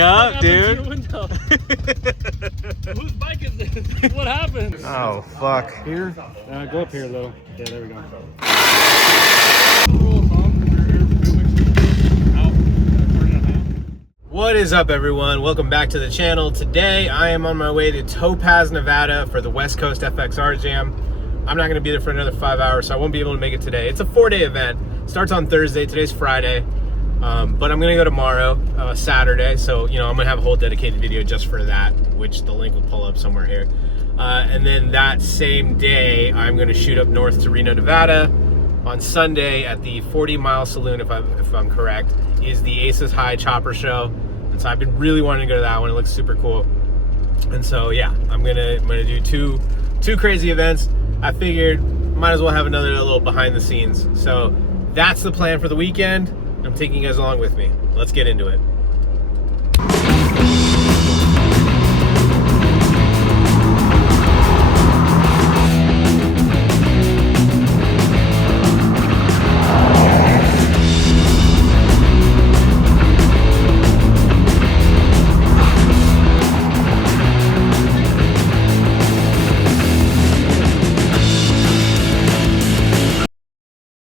up, dude? Whose bike is this? What happened? Oh, fuck. Here? Go up here a little. Yeah, there we go. What is up, everyone? Welcome back to the channel. Today, I am on my way to Topaz, Nevada for the West Coast FXR Jam. I'm not going to be there for another 5 hours, so I won't be able to make it today. It's a 4-day event. Starts on Thursday. Today's Friday. But I'm going to go tomorrow, Saturday. So, you know, I'm going to have a whole dedicated video just for that, which the link will pull up somewhere here. And then that same day, I'm going to shoot up north to Reno, Nevada. On Sunday at the 40 Mile Saloon, if I'm correct, is the Aces High Chopper Show. And so I've been really wanting to go to that one. It looks super cool. And so yeah, I'm gonna do two crazy events. I figured might as well have another little behind the scenes. So that's the plan for the weekend. I'm taking you guys along with me. Let's get into it.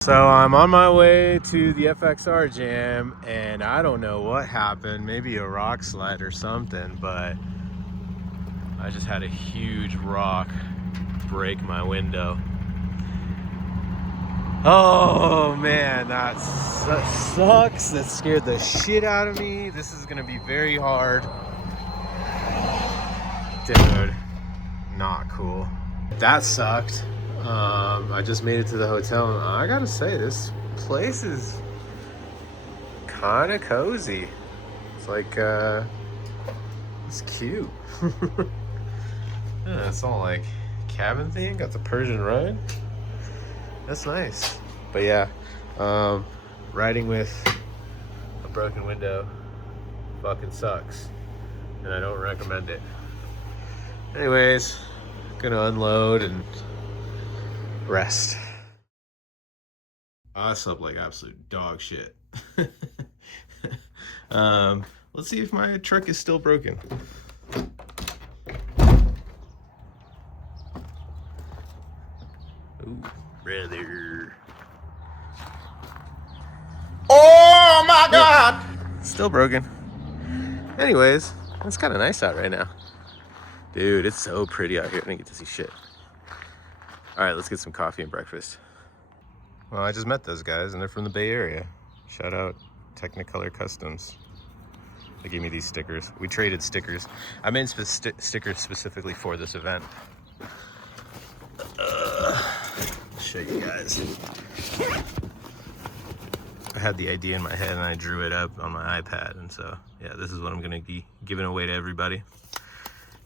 So I'm on my way to the FXR Jam, and I don't know what happened, maybe a rock slide or something, but I just had a huge rock break my window. Oh man, that sucks. That scared the shit out of me. This is gonna be very hard. Dude, not cool. That sucked. I just made it to the hotel, and I gotta say, this place is kind of cozy. It's like, it's cute. Yeah, it's all like cabin theme, got the Persian rug. That's nice. But yeah, riding with a broken window fucking sucks, and I don't recommend it. Anyways, gonna unload and rest. I slept like absolute dog shit. Let's see if my truck is still broken. Ooh, brother. Oh my God! Still broken. Anyways, it's kind of nice out right now. Dude, it's so pretty out here. I didn't get to see shit. All right, let's get some coffee and breakfast. Well, I just met those guys, and they're from the Bay Area. Shout out Technicolor Customs. They gave me these stickers. We traded stickers. I made stickers specifically for this event. Show you guys. I had the idea in my head, and I drew it up on my iPad, and so, yeah, this is what I'm gonna be giving away to everybody.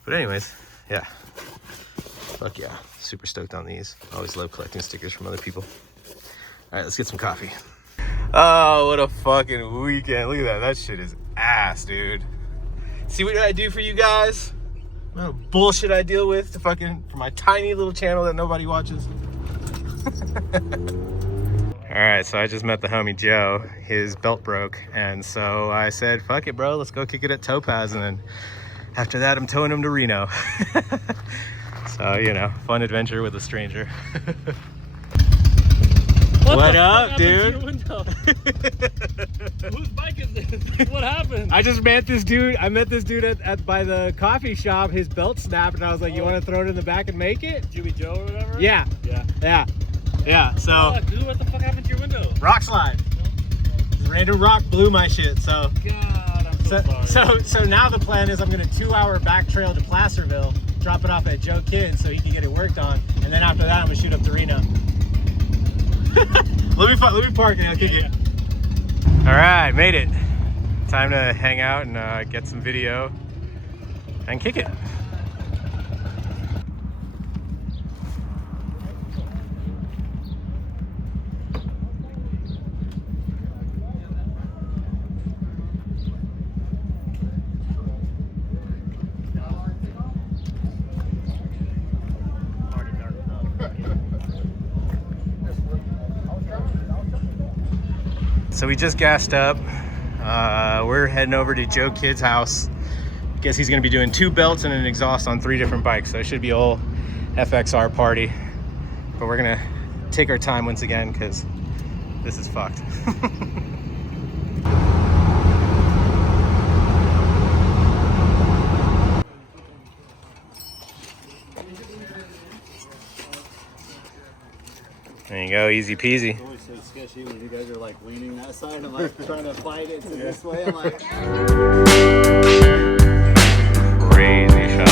But anyways, yeah. Fuck yeah, super stoked on these. Always love collecting stickers from other people. All right, let's get some coffee. Oh, what a fucking weekend. Look at that, that shit is ass, dude. See what I do for you guys? What bullshit I deal with for my tiny little channel that nobody watches. All right, so I just met the homie Joe. His belt broke, and so I said, fuck it, bro, let's go kick it at Topaz, and then after that, I'm towing him to Reno. So, you know, fun adventure with a stranger. What up, dude? Whose bike is this? What happened? I just met this dude. I met this dude at by the coffee shop. His belt snapped, and I was like, "You want to throw it in the back and make it?" Jimmy Joe or whatever? Yeah. So, oh, dude, what the fuck happened to your window? Rock slide. Random rock blew my shit. So. God, I'm so sorry. So now the plan is I'm gonna 2-hour back trail to Placerville, drop it off at Joe Kidd so he can get it worked on, and then after that I'm gonna shoot up to Reno. let me park and I'll kick it. All right, made it. Time to hang out and get some video and kick it. So we just gassed up. We're heading over to Joe Kid's house. Guess he's gonna be doing 2 belts and an exhaust on 3 different bikes, so it should be a whole FXR party. But we're gonna take our time once again because this is fucked. There you go, easy peasy. It's always so sketchy when you guys are like leaning that side and like trying to fight it to this way. I'm like, Crazy shot.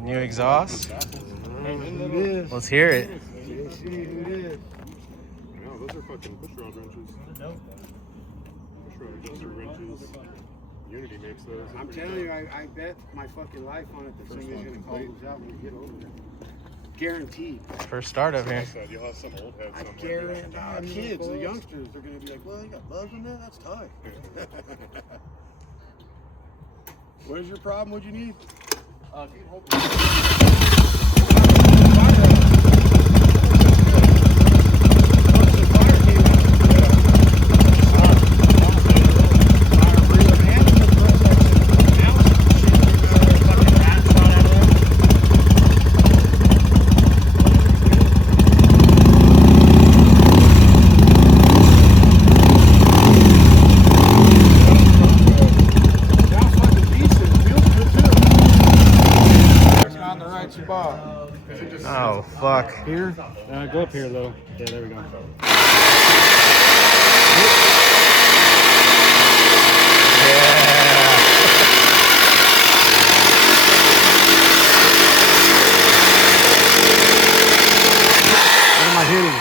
New exhaust? Let's hear it. No, those are fucking push rod wrenches. Push rod adjuster wrenches. Unity makes those. I'm telling you, I bet my fucking life on it that somebody's gonna call those out when we get over there. Guaranteed. First start up here. I said, you'll have some old head I somewhere. guarantee. Kids, the youngsters, they're gonna be like, "Well, you got buzz on that? That's tight." What is your problem? What do you need? Oh, fuck. Here? Go up here, though. Yeah, there we go. What am I hitting?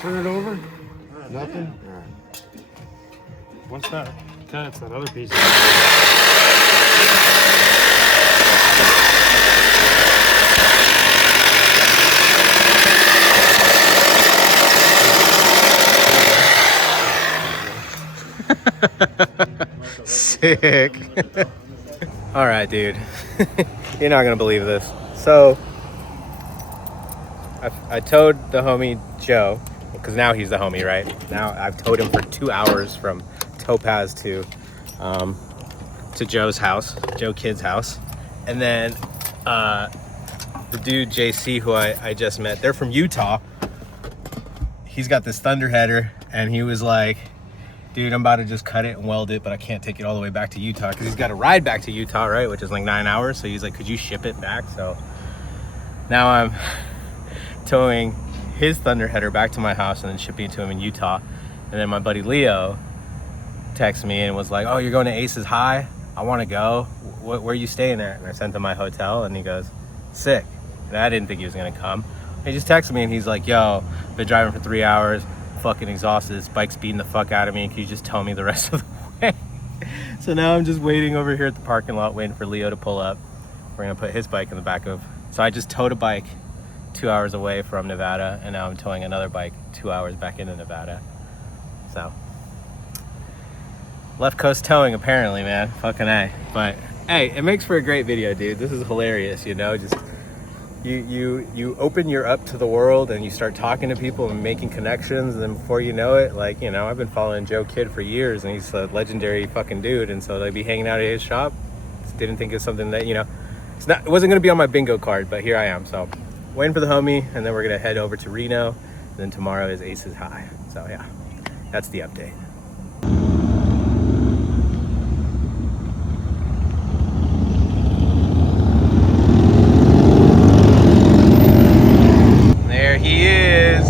Turn it over? Nothing? All right. Once that cuts, that other piece. Sick. All right, dude. You're not gonna believe this. So I towed the homie Joe, because now he's the homie, right? Now I've towed him for 2 hours from Topaz to Joe's house, Joe Kid's house. And then the dude JC, who I just met, they're from Utah. He's got this thunder header, and he was like, dude, I'm about to just cut it and weld it, but I can't take it all the way back to Utah because he's got to ride back to Utah, right? Which is like 9 hours. So he's like, could you ship it back? So now I'm towing his thunder header back to my house and then shipping it to him in Utah. And then my buddy Leo texted me and was like, oh, you're going to Aces High? I want to go. Where are you staying at? And I sent him my hotel, and he goes, sick. And I didn't think he was going to come. He just texted me and he's like, yo, been driving for 3 hours. Fucking exhausted. This bike's beating the fuck out of me. Can you just tow me the rest of the way? So now I'm just waiting over here at the parking lot, waiting for Leo to pull up. We're gonna put his bike in the back of. So I just towed a bike 2 hours away from Nevada, and now I'm towing another bike 2 hours back into Nevada. So left coast towing apparently, man. Fucking A. But hey, it makes for a great video, dude. This is hilarious, you know, just you open your up to the world and you start talking to people and making connections, and then before you know it, like, you know, I've been following Joe Kidd for years and he's a legendary fucking dude, and so I'd be hanging out at his shop. Just didn't think it's something that, you know, it wasn't gonna be on my bingo card, but here I am. So waiting for the homie, and then we're gonna head over to Reno, and then tomorrow is Aces High. So yeah, that's the update. There he is.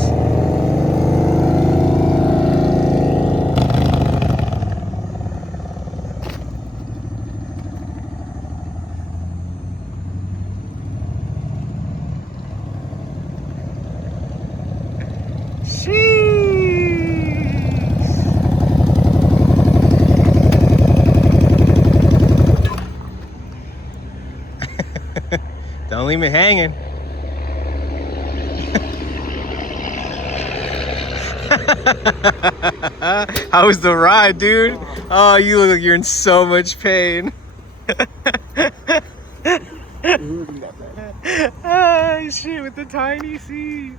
Don't leave me hanging. How was the ride, dude? Oh, you look like you're in so much pain. Ah, shit, with the tiny seat.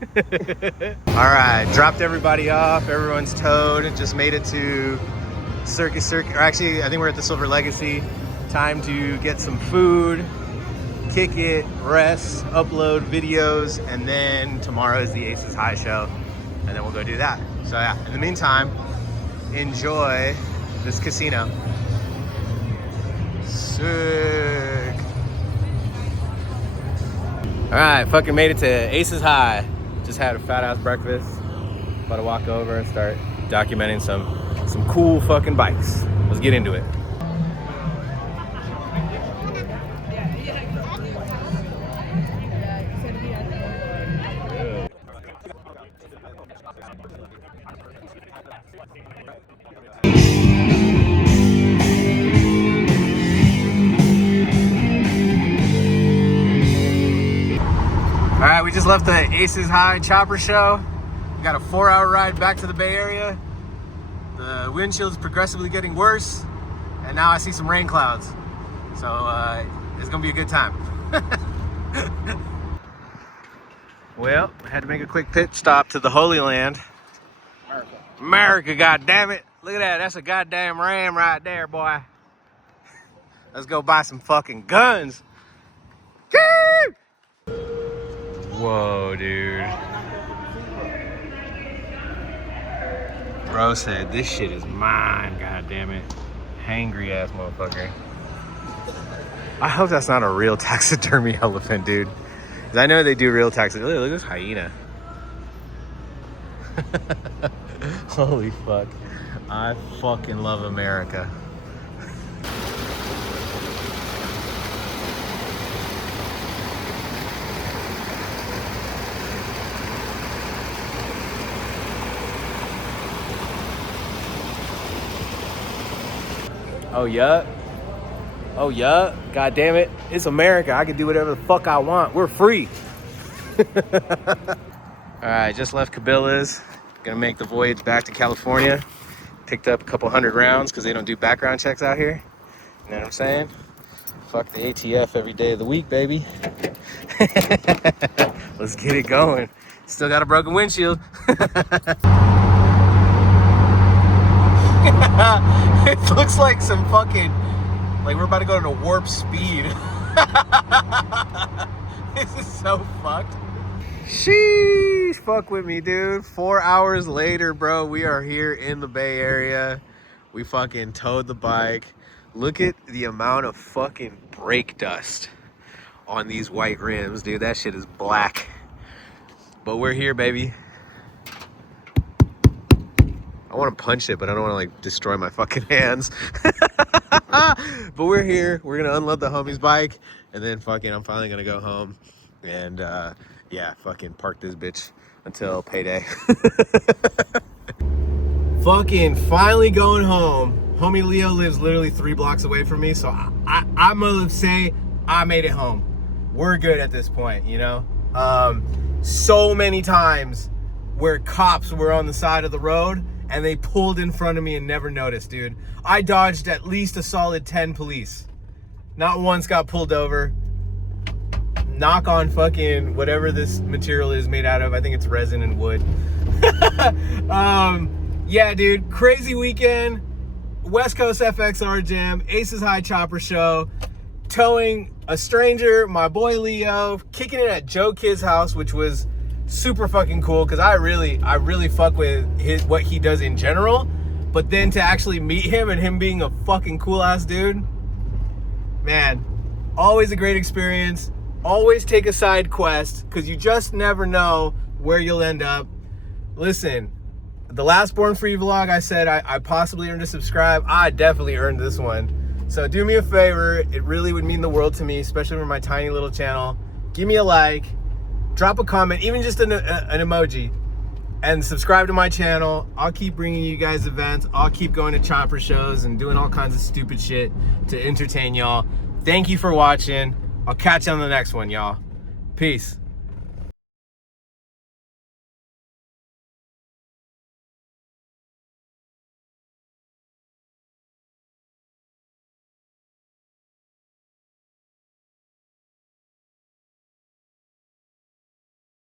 All right, dropped everybody off. Everyone's towed. Just made it to Circus. Or actually, I think we're at the Silver Legacy. Time to get some food, kick it, rest, upload videos, and then tomorrow is the Aces High show, and then we'll go do that. So yeah, in the meantime, enjoy this casino. Sick. All right, fucking made it to Aces High. Just had a fat ass breakfast. About to walk over and start documenting some cool fucking bikes. Let's get into it. All right, we just left the Aces High chopper show. We got a 4-hour ride back to the Bay Area. The windshield's progressively getting worse, and now I see some rain clouds. So it's gonna be a good time. Well, I had to make a quick pit stop to the Holy Land. America, goddammit. Look at that, that's a goddamn ram right there, boy. Let's go buy some fucking guns. Whoa, dude. Bro said, this shit is mine, goddammit. Hangry ass motherfucker. I hope that's not a real taxidermy elephant, dude. Because I know they do real taxidermy. Look at this hyena. Holy fuck. I fucking love America. Oh yeah. Oh yeah. God damn it. It's America. I can do whatever the fuck I want. We're free. Alright, just left Cabilla's. Gonna make the voyage back to California. Picked up a couple hundred rounds because they don't do background checks out here. You know what I'm saying? Fuck the ATF every day of the week, baby. Let's get it going. Still got a broken windshield. It looks like some fucking, like we're about to go into warp speed. This is so fucked. Sheesh, fuck with me, dude. 4 hours later, bro, we are here in the Bay Area. We fucking towed the bike. Look at the amount of fucking brake dust on these white rims, dude. That shit is black. But we're here, baby. I want to punch it, but I don't want to like destroy my fucking hands. But we're here. We're gonna unload the homie's bike, and then fucking I'm finally gonna go home and yeah, fucking park this bitch until payday. Fucking finally going home. Homie Leo lives literally 3 blocks away from me, so I'm gonna say I made it home. We're good at this point, you know. so many times where cops were on the side of the road and they pulled in front of me and never noticed, dude. I dodged at least a solid 10 police. Not once got pulled over. Knock on fucking whatever this material is made out of. I think it's resin and wood. Yeah, dude, crazy weekend. West Coast FXR Jam, Aces High Chopper Show, towing a stranger, my boy Leo, kicking it at Joe Kid's house, which was super fucking cool because I really fuck with what he does in general. But then to actually meet him and him being a fucking cool ass dude, man, always a great experience. Always take a side quest because you just never know where you'll end up. Listen, the last Born Free vlog, I said I possibly earned a subscribe. I definitely earned this one. So do me a favor. It really would mean the world to me, especially for my tiny little channel. Give me a like, drop a comment, even just an emoji, and subscribe to my channel. I'll keep bringing you guys events. I'll keep going to chopper shows and doing all kinds of stupid shit to entertain y'all. Thank you for watching. I'll catch you on the next one, y'all. Peace.